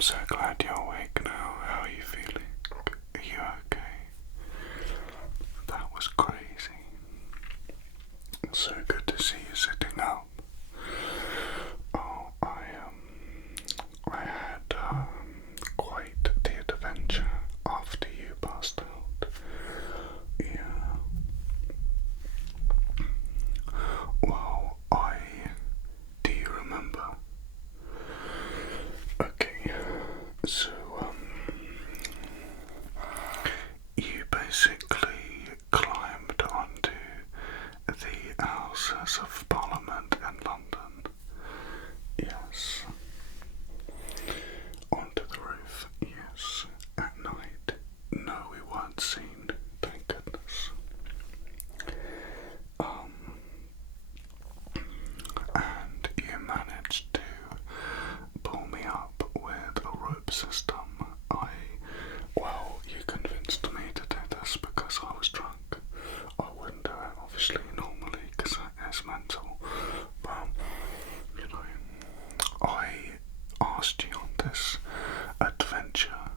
I'm so glad you're awake now. How are you feeling? Are you okay? That was crazy. So good to see you sitting up. Oh, I had quite the adventure after you passed out. Yeah. Well, do you remember? Okay, so, you basically climbed onto the Houses of Parliament in London. Yes. Onto the roof, yes. At night. No, we weren't seen, thank goodness. And you managed to pull me up with a rope system. Well, you convinced me to do this because I was drunk. I wouldn't do it, obviously, normally, because it's mental. But, I asked you on this adventure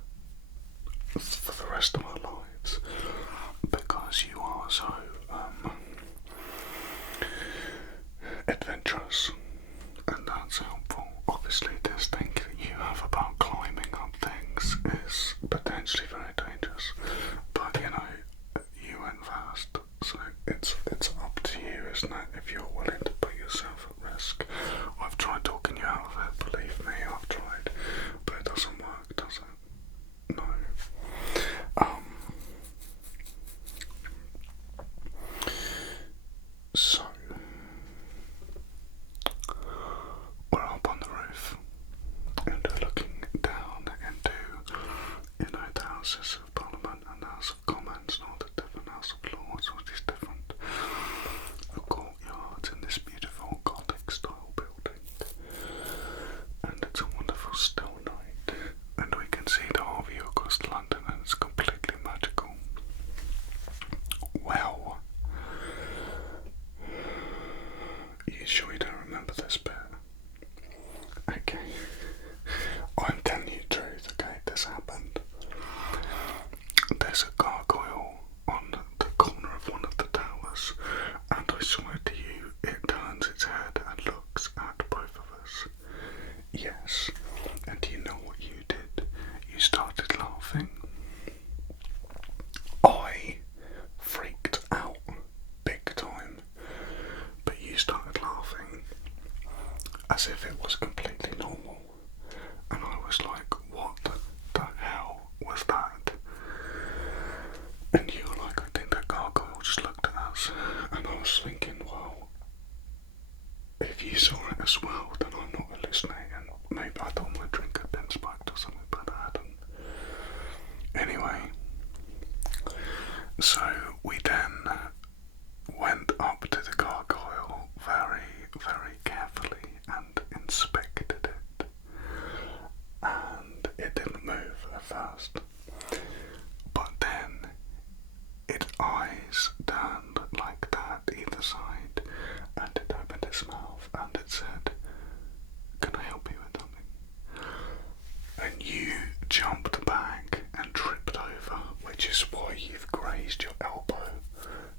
for the rest of our lives because you are so, adventurous, and that's helpful. Obviously, this thing that you have about climbing up things is potentially very dangerous, but you went fast, so it's up to you, isn't it, if you're willing to put yourself at risk. I've tried talking you out of it, believe me, I've tried, but it doesn't work, does it? No. So we're up on the roof and we're looking down into, the Houses of Parliament and the House of Commons and all the different House of Lords, all these different courtyards in this beautiful Gothic style building. And it's a wonderful still night, and we can see the whole view across London, and it's completely magical. Well, you sure you don't remember this bit? Okay. I'm telling you the truth, okay? This happened. There's a gargoyle on the corner of one of the towers, and I swear to you, it turns its head and looks at both of us. Yes, and do you know what you did? You started laughing. I freaked out big time, but you started laughing as if it was completely normal, and I was like, what the hell was that? And you were like, I think that gargoyle just looked at us, and I was thinking, well, if you saw it as well, then I'm not hallucinating. Maybe I thought my drink had been spiked or something, but it hadn't. Anyway, so we then went up to the gargoyle very, very carefully and inspected it. And it didn't move at first. But then its eyes turned like that either side, and it opened its mouth and it said, "Can I help you with something?" And you jumped back and tripped over, which is why you've grazed your elbow.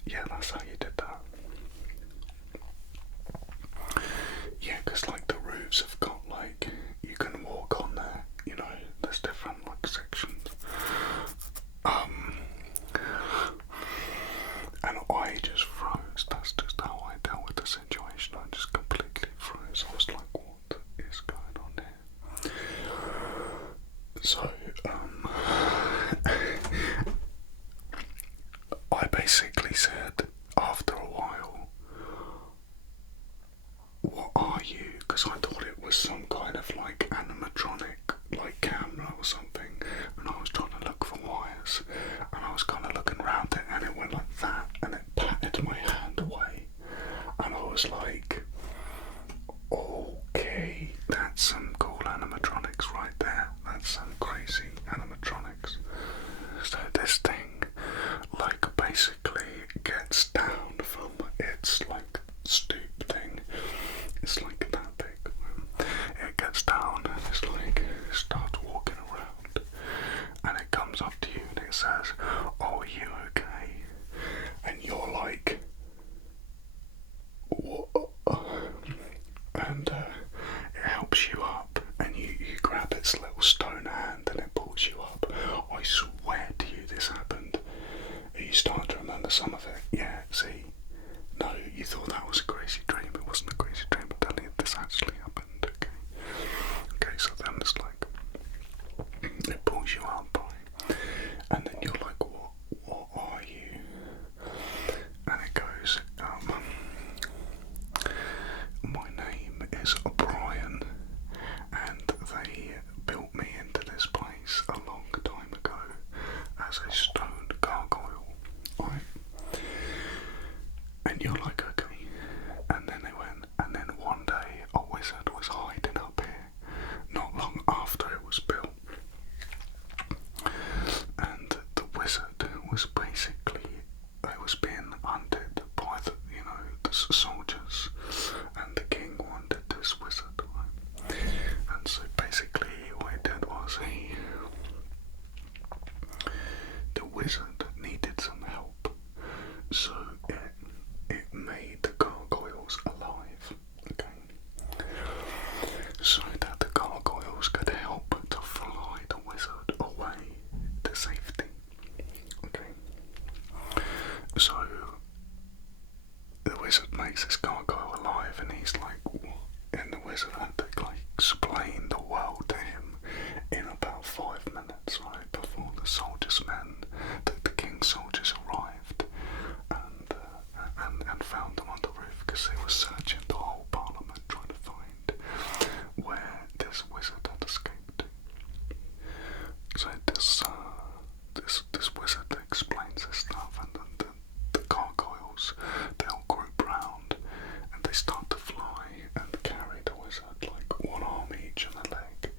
Yeah, that's how you did that. Yeah, because like the roofs have got like, you can walk on there, there's different like sections. And I just froze. That's just how I dealt with the situation. I just completely froze. I was like, what is going on here? So, I basically said, after a while, what are you? Because I thought it was some kind of like animatronic, like camera or something, and I was trying to look for wires, and I was kind of looking around it, and it went like that, and it patted my hand away, and I was like, okay, that's some cool animatronics right there. That's some crazy animatronics. So this thing, like, basically says, "Oh, are you okay?" And you're like, "What?" And it helps you up, and you grab its little stone hand and it pulls you up. I swear to you this happened. Are you starting to remember some of it? Yeah, see? No, you thought that was a crazy dream. It wasn't a crazy dream. I'm telling you, this actually happened, okay? Okay, so then it's like, it pulls you up, right? And then you're like, what are you? And it goes, my name is O'Brien, and they built me into this place a long time ago as a stone gargoyle, right? And you're like, okay. And then they went, and then one day a wizard was hiding up here, not long after it was built. And the wizard was basically, it was being hunted by the soldiers, and the king wanted this wizard, right? And so basically what he did was the wizard needed some help, so it made the gargoyles alive, okay? So that the gargoyles could help to fly the wizard away to safety, okay? So the wizard makes this gargoyle alive, and he's like, what? And the wizard had to explain the world to him in about 5 minutes, right, before the the king's soldiers arrived and found them on the roof, because they were searching the whole parliament trying to find where this wizard had escaped to. So this wizard explains this stuff, and then the gargoyles, they all group round and they start to fly and carry the wizard, like one arm each and a leg,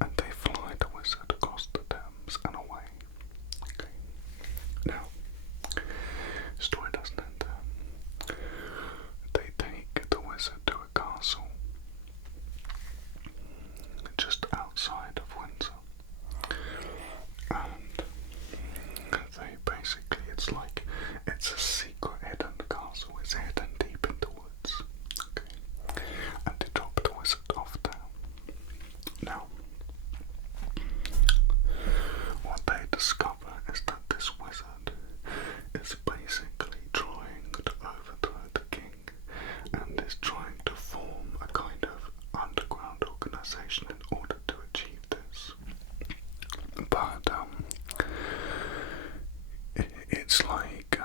and they fly the wizard across the Thames and away. Okay. Now, the story doesn't end there. They take the wizard to a castle just outside of Windsor. And they basically, it's a secret hidden castle. It's hidden deep in the woods. Okay. And they drop the wizard off there. Now, what they discover is that this wizard is basically trying to overthrow the king, and is trying to form a kind of underground organisation in order to achieve this. But it's like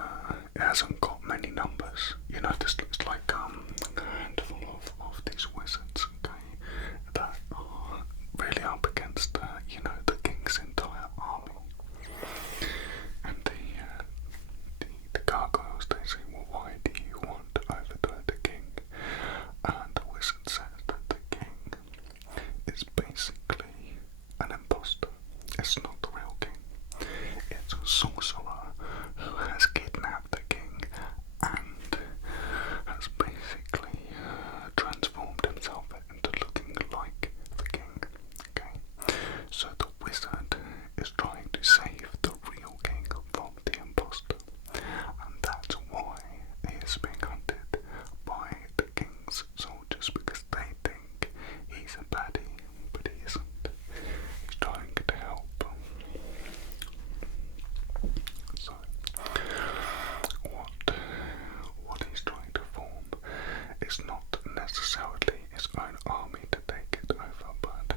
it hasn't got many numbers. There's like a handful of these wizards, okay, that are really up against the king's entire army. And the gargoyles, they say, well, why do you want to overthrow the king? And the wizard says that the king is basically an imposter. It's not the real king. It's a sorcerer who has kidnapped the king and has basically transformed himself into looking like the king. Okay, so the wizard is trying to save the real king from the imposter, and that's why he is being hunted by the king's soldiers, because they think he's a baddie, but he isn't. He's trying to help. So, what he's trying to form is not necessarily his own army to take it over, but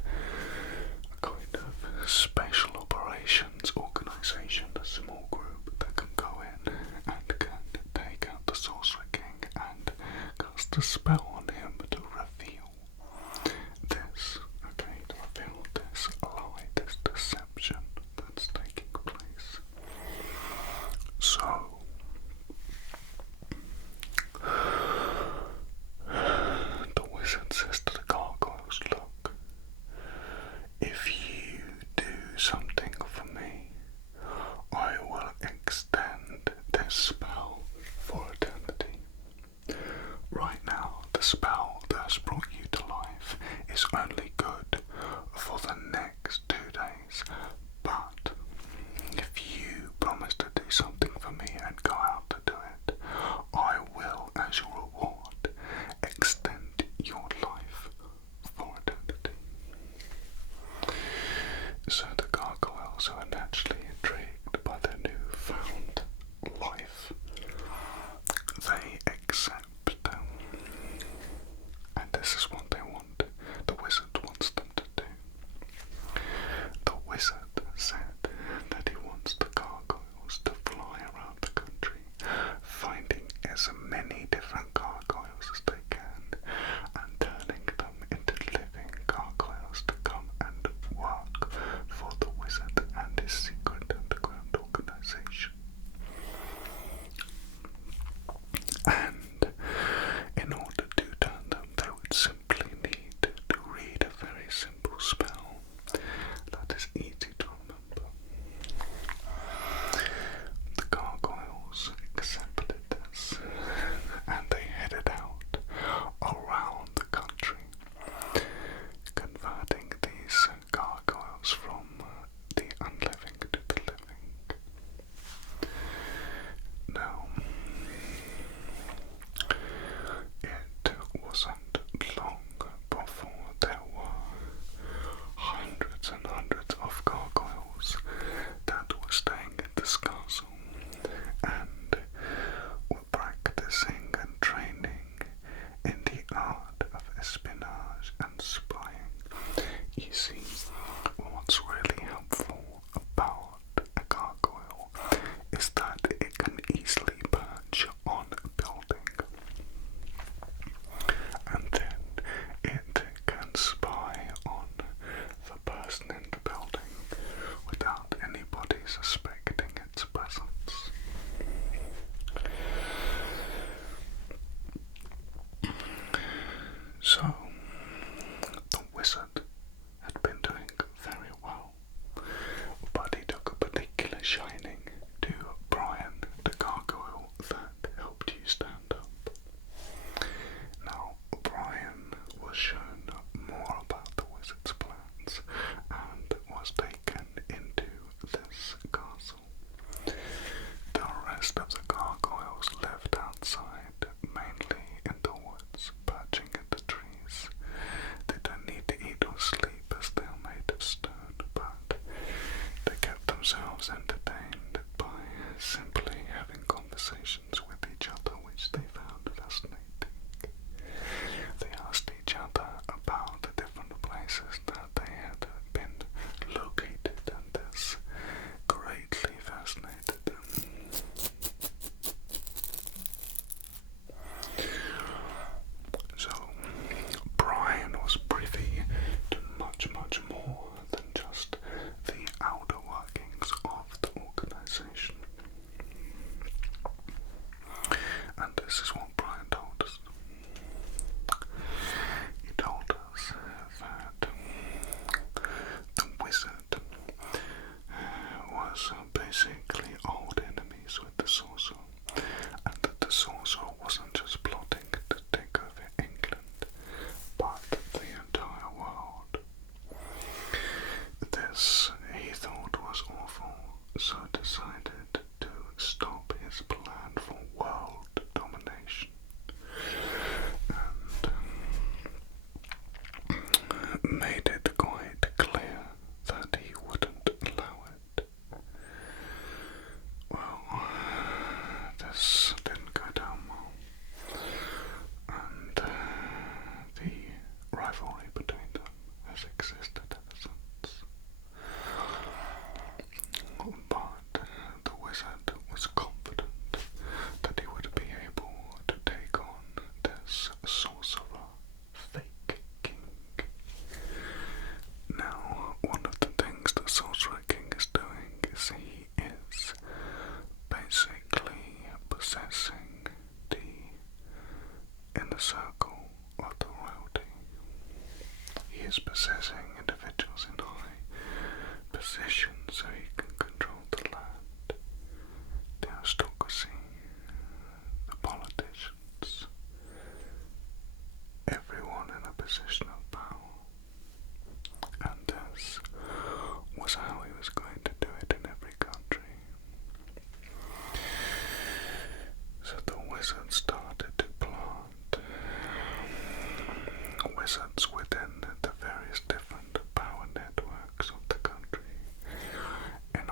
a kind of special operations organisation, a small group that can go in and can take out the Sorcerer King and cast a spell on him to reveal this, okay, to reveal this lie, this deception that's taking place. So, the wizard says to the gargoyles, look, if you do something for me, I will extend this spell for eternity. Right now, the spell that has brought you to life is only good for the next 2 days, but if you wizard had been doing very well, but he took a particular shining to Brian the gargoyle that helped you stand up. Now, Brian was shown more about the wizard's plans and was taken into this castle. The rest of the gargoyles lived outside, mainly in the woods, perching in the trees. They don't need to eat or sleep as they are made of stone, but they kept themselves entertained by simply having conversations with each other, which they found fascinating. They asked each other about the different places that they had been located, and this greatly fascinated them. So, Brian was privy to much, much more than just the outer workings of the organisation. And this is what Brian told us. He told us that the wizard was basically old enemies with the sorcerer, and that the sorcerer wasn't just plotting to take over England, but the entire world. This he thought was awful, so decided to stop his plan for world domination, and made it quite clear that he wouldn't allow it. Well, this didn't go down well, and the rivalry between them has existed ever since. But the wizard was confident that he would be able to take on this sorcerer, fake king. Now, one of the things the sorcerer king is doing is he is basically possessing the inner circle of the royalty. He is possessing individuals in high positions so he can control the land, the aristocracy, the politicians, everyone in a position of power. And this was how he was going to do it in every country. So the wizard started to plant wizards within the various different power networks of the country in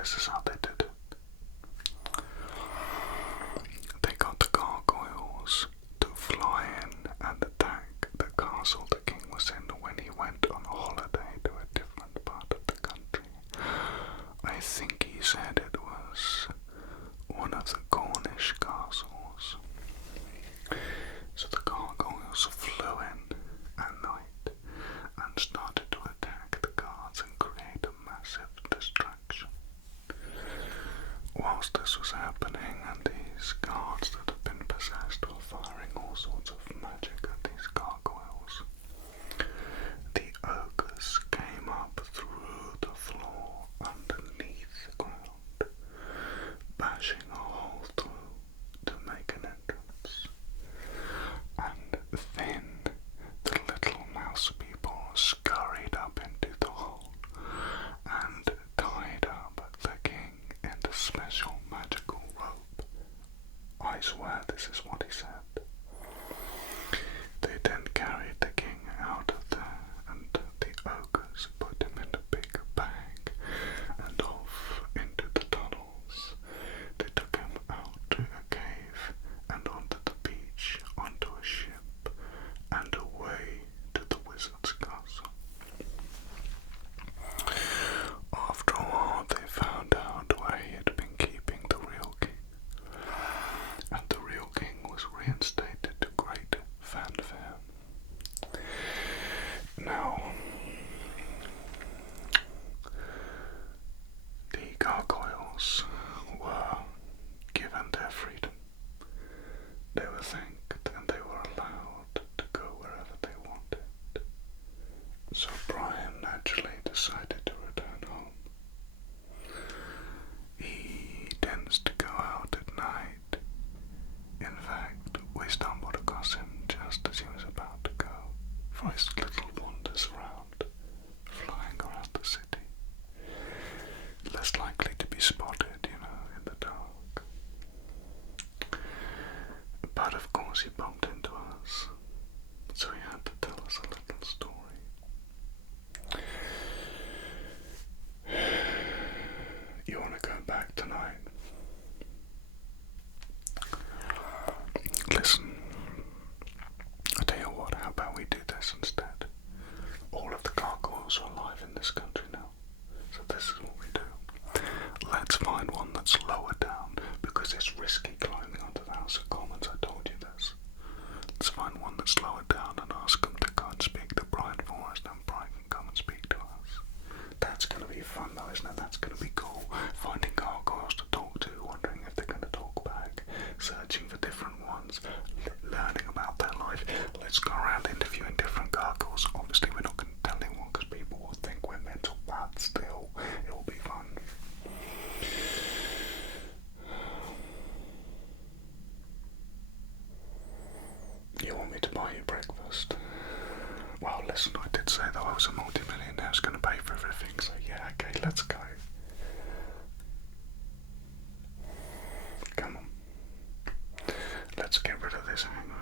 this is how they did it. They got the gargoyles to fly in and attack the castle the king was in when he went on holiday to a different part of the country. I think he said it was one of the Cornish castles. So the gargoyles flew in at night and started to attack the guards and create a massive distraction. Whilst this was happening and these guards that had been possessed were firing all sorts of magic at these gargoyles, the ogres came up through the floor underneath the ground, bashing a hole through to make an entrance. And then the little mouse people scurried up into the hole and tied up the king in the special magical rope. I swear this is what he said. They then carried the king out of there, and the ogres put him in a big bag and off into the tunnels. They took him out to a cave and onto the beach, onto a ship, and away to the wizard's castle. After a while they found out where he had been keeping the real king, and the real king was reinstated to great fanfare. Now, the gargoyles were given their freedom. They were thanked and they were allowed to go wherever they wanted. So Brian naturally decided to return home. He tends to go out at night. In fact, we stumbled across him just as he was about to go for his little wanders around, flying around the city. Less likely to be spotted, in the dark. But of course he bumped into us, so he had to tell us a little story. You want to go back tonight? Listen, I tell you what, how about we do this instead? All of the gargoyles are alive in this country now, so this is what we do. Let's find one that's lower down, because it's risky climbing onto the House of Commons, I told you this. Let's find one that's lower down and ask them to go and speak to Brian for us, then Brian can come and speak to us. That's going to be fun though, isn't it? That's going to be cool. Finding gargoyles to talk to, wondering if they're going to talk back, searching for different ones, learning about their life. Let's go around interviewing different gargoyles. Obviously we're not going to tell anyone because people will think we're mental, but still, it will be fun. You want me to buy you breakfast? Well, listen, I did say that I was a multi-millionaire, I was going to pay for everything, so yeah, okay, let's go. Come on. Let's get rid of this hangover.